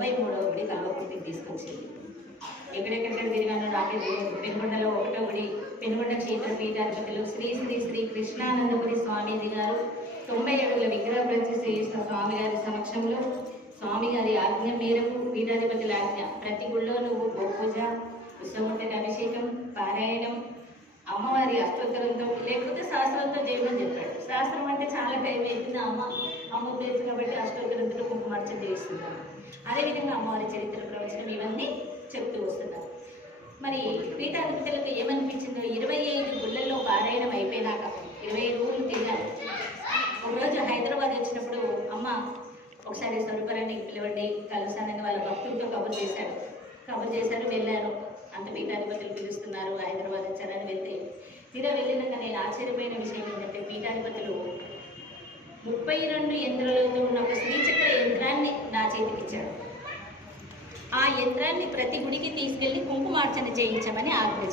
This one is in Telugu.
తొంభై మూడవ గుడి కల్వకుర్తికి తీసుకొచ్చింది. ఎక్కడెక్కడ తిరిగానో నాకే తెలియదు. పెనుగొండలో ఒకటో గుడి పెనుగొండ క్షేత్ర పీఠాధిపతులు శ్రీ శ్రీ శ్రీ కృష్ణానందపురి స్వామీజీ గారు తొంభై అడుగుల విగ్రహ ప్రతిష్ఠ చేసిన స్వామి గారి సమక్షంలో స్వామి గారి ఆజ్ఞ మేరకు పీఠాధిపతుల ఆజ్ఞ. ప్రతి గుళ్ళో నువ్వు గోపూజ ఉత్సవముంటకి అభిషేకం పారాయణం అమ్మవారి అష్టోత్తరంతో లేకపోతే శాస్త్రంతో దేవుడు చెప్పాడు. శాస్త్రం అంటే చాలా టైం అవుతుంది అమ్మ. అమ్మ పేరు కాబట్టి అష్టోత్తరంతో కుంకుమార్చన చేస్తున్నాను అదే చరిత్ర ప్రవచనం ఇవన్నీ చెప్తూ వస్తున్నారు. మరి పీఠాధిపతులకు ఏమనిపించిందో ఇరవై ఐదు గుళ్ళల్లో పారాయణం అయిపోయినాక ఇరవై ఐదు ఊర్లు తిన్నారు ఒకరోజు హైదరాబాద్ వచ్చినప్పుడు అమ్మ ఒకసారి స్వరూపరాన్ని పిలవండి కలుసానని వాళ్ళ భక్తులతో కబుర్ చేశారు. కబుర్ చేశారు వెళ్ళారు. అంత పీఠాధిపతులు పిలుస్తున్నారు హైదరాబాద్ వచ్చారని వెళ్తే. తీరా వెళ్ళినాక నేను ఆశ్చర్యపోయిన విషయం ఏంటంటే పీఠాధిపతులు ముప్పై రెండు యంత్రాలతో ఉన్న ఒక శ్రీచక్ర యంత్రాన్ని నా చేతికి ఇచ్చాడు యంత్రాన్ని ప్రతి గుడికి తీసుకెళ్ళి కుంకుమార్చన చేయించమని ఆజ్ఞ